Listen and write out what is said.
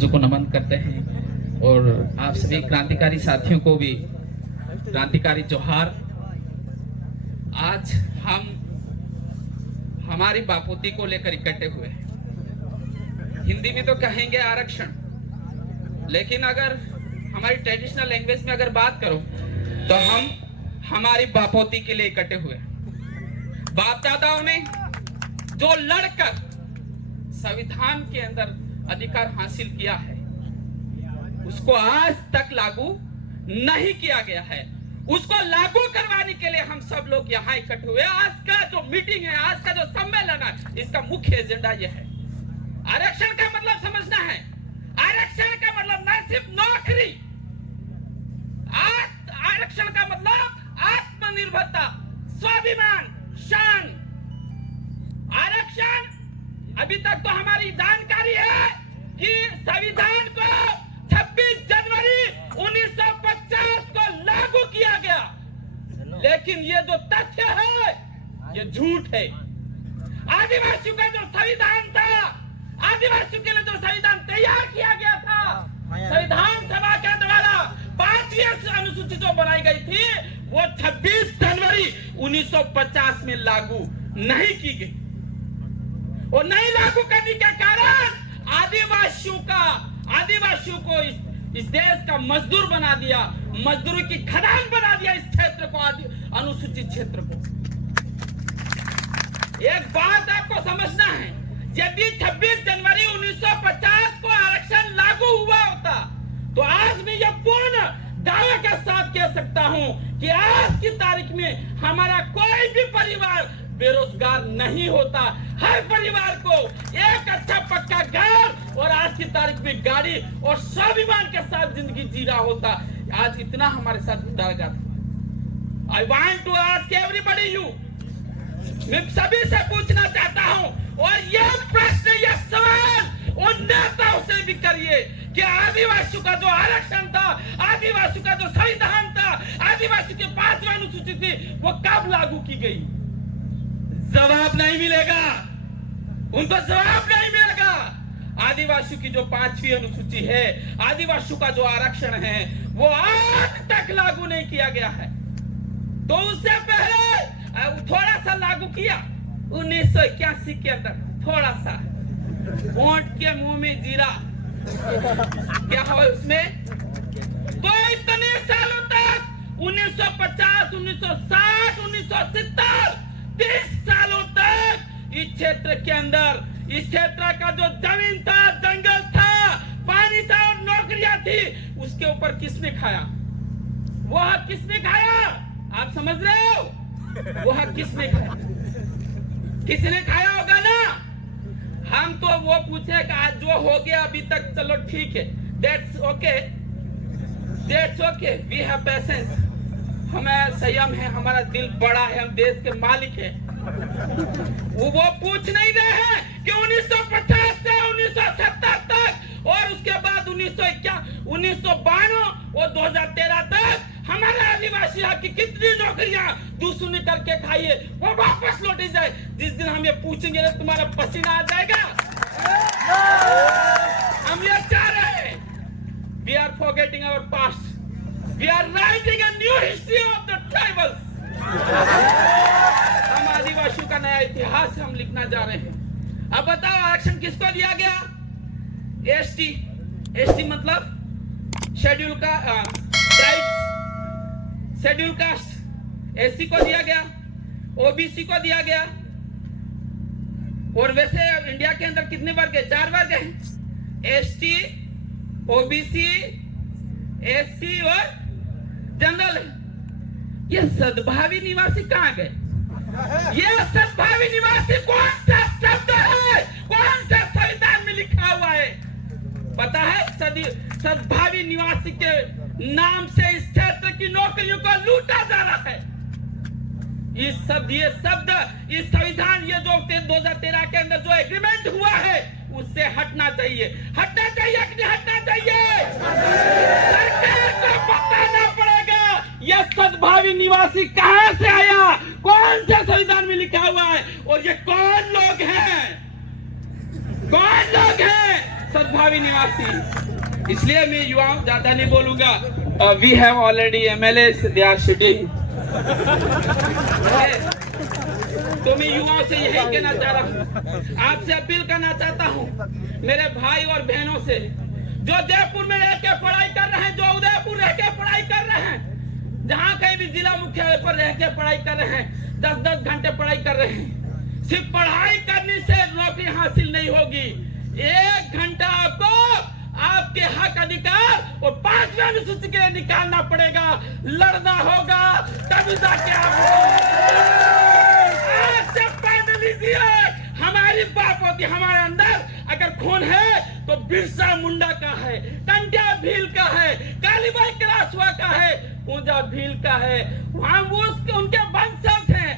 पूर्वजों को नमन करते हैं और आप सभी क्रांतिकारी साथियों को भी क्रांतिकारी जोहार। आज हम हमारी बापूती को लेकर इकट्ठे हुए हैं। हिंदी में तो कहेंगे आरक्षण, लेकिन अगर हमारी ट्रेडिशनल लैंग्वेज में अगर बात करो तो हम हमारी बापोती के लिए इकट्ठे हुए। बाप दादाओं ने जो लड़कर संविधान के अंदर अधिकार हासिल किया है, उसको आज तक लागू नहीं किया गया है। उसको लागू करवाने के लिए हम सब लोग यहाँ इकट्ठे हुए। आज का जो मीटिंग है, आज का जो सम्मेलन है, इसका मुख्य एजेंडा यह है। आरक्षण का मतलब समझना है। आरक्षण का मतलब न सिर्फ नौकरी, आरक्षण का मतलब आत्मनिर्भरता, स्वाभिमान, शान। आरक्षण अभी तक तो हमारी जानकारी है कि संविधान को 26 जनवरी 1950 को लागू किया गया, लेकिन ये जो तथ्य है ये झूठ है। आदिवासियों का जो संविधान था, आदिवासियों के लिए जो संविधान तैयार किया गया था, संविधान सभा के द्वारा 5वीं अनुसूची जो बनाई गई थी, वो 26 जनवरी 1950 में लागू नहीं की गई। और नहीं लागू करने के कारण आदिवासियों को इस देश का मजदूर बना दिया, मजदूरों की खदान बना दिया इस क्षेत्र को, अनुसूचित क्षेत्र को। एक बात आपको समझना है, यदि 26 जनवरी 1950 को आरक्षण लागू हुआ होता तो आज मैं यह पूर्ण दावे के साथ कह सकता हूं कि आज की तारीख में हमारा कोई भी परिवार बेरोजगार नहीं होता। हर परिवार को एक अच्छा पक्का घर और आज की तारीख में गाड़ी और स्वाभिमान के साथ जिंदगी जी रहा होता। आज इतना हमारे साथ गुजारा था। I want to ask everybody you, मैं सभी से पूछना चाहता हूं, और यह प्रश्न, यह सवाल उन नेताओं से भी करिए कि आदिवासियों का जो आरक्षण था, आदिवासियों का जो संविधान था, आदिवासियों के 5वीं अनुसूची थी, वो कब लागू की गई? जवाब नहीं मिलेगा, उनको जवाब नहीं मिलेगा। आदिवासियों की जो 5वीं अनुसूची है, आदिवासियों का जो आरक्षण है, वो आज तक लागू नहीं किया गया है। तो उससे पहले थोड़ा सा लागू किया 1981 के अंदर, थोड़ा सा वोट के मुंह में जीरा क्या हुआ उसमें। तो इतने सालों तक 1950, 1960, 1970, 30 सालों तक इस क्षेत्र के अंदर, इस क्षेत्र का जो जमीन था, जंगल था, पानी था और नौकरियां थी, उसके ऊपर किसने खाया? वो हक किसने खाया? आप समझ रहे हो? वो हक किसने खाया? किसने खाया होगा ना? हम तो वो पूछे कि आज जो हो गया अभी तक, चलो ठीक है, that's okay, that's okay, we have patience, हमें संयम है, हमारा दिल बड़ा है, हम देश के मालिक हैं। वो पूछ नहीं रहे हैं कि 1950 से 1970 तक और उसके बाद 1992 और 2013 तक हमारे आदिवासी की कितनी नौकरियां दूसरों ने करके खाई है, वो वापस लौटी जाए। जिस दिन हम ये पूछेंगे ना, तुम्हारा पसीना आ जाएगा। हम ये चाह रहे हैं, we are forgetting our past, we are writing a new history of the tribals। हम आदिवासियों का नया इतिहास हम लिखना जा रहे हैं। अब बताओ, आरक्षण किसको दिया गया? एसटी मतलब शेड्यूल का शेड्यूल कास्ट, एससी को दिया गया, ओबीसी को दिया गया। और वैसे इंडिया के अंदर कितने वर्ग है? 4 वर्ग है, एसटी, ओबीसी, एससी और जनरल। ये सद्भावी निवासी कहाँ गए? ये सद्भावी निवासी कौन सा शब्द है? कौन सा संविधान में लिखा हुआ है? पता है? सद्भावी निवासी के नाम से इस क्षेत्र की नौकरियों को लूटा जा रहा है। ये शब्द, इस संविधान, ये जो 2013 के अंदर जो एग्रीमेंट हुआ है, उससे हटना चाहिए। हटना चाहिए कि नहीं हटना चाहिए? सरकार को बताना पड़ेगा ये सद्भावी निवासी कहां से आया, कौन से संविधान में लिखा हुआ है, और ये कौन लोग हैं? कौन लोग हैं? सद्भावी निवासी। इसलिए मैं युवाओं ज्यादा नहीं बोलूंगा। We have already MLAs, they are sitting. तो मैं युवाओं से यही कहना चाह रहा हूँ, आपसे अपील करना चाहता हूँ, मेरे भाई और बहनों से, जो जयपुर में रह के पढ़ाई कर रहे हैं, जो उदयपुर रह के पढ़ाई कर रहे हैं, जहाँ कहीं भी जिला मुख्यालय पर रह के पढ़ाई कर रहे हैं, 10-10 घंटे पढ़ाई कर रहे हैं। सिर्फ पढ़ाई करने से नौकरी हासिल नहीं होगी। 1 घंटा आपको आपके हक अधिकार और 5वें अनुसूची के लिए निकालना पड़ेगा, लड़ना होगा, तभी जाके आज से पढ़ लीजिए। हमारी बाप होती, हमारे अंदर अगर खून है तो बिरसा मुंडा का है, टंट्या भील का है, कालीबाई क्लासवा का है, पूजा भील का है। हम उनके वंशज हैं।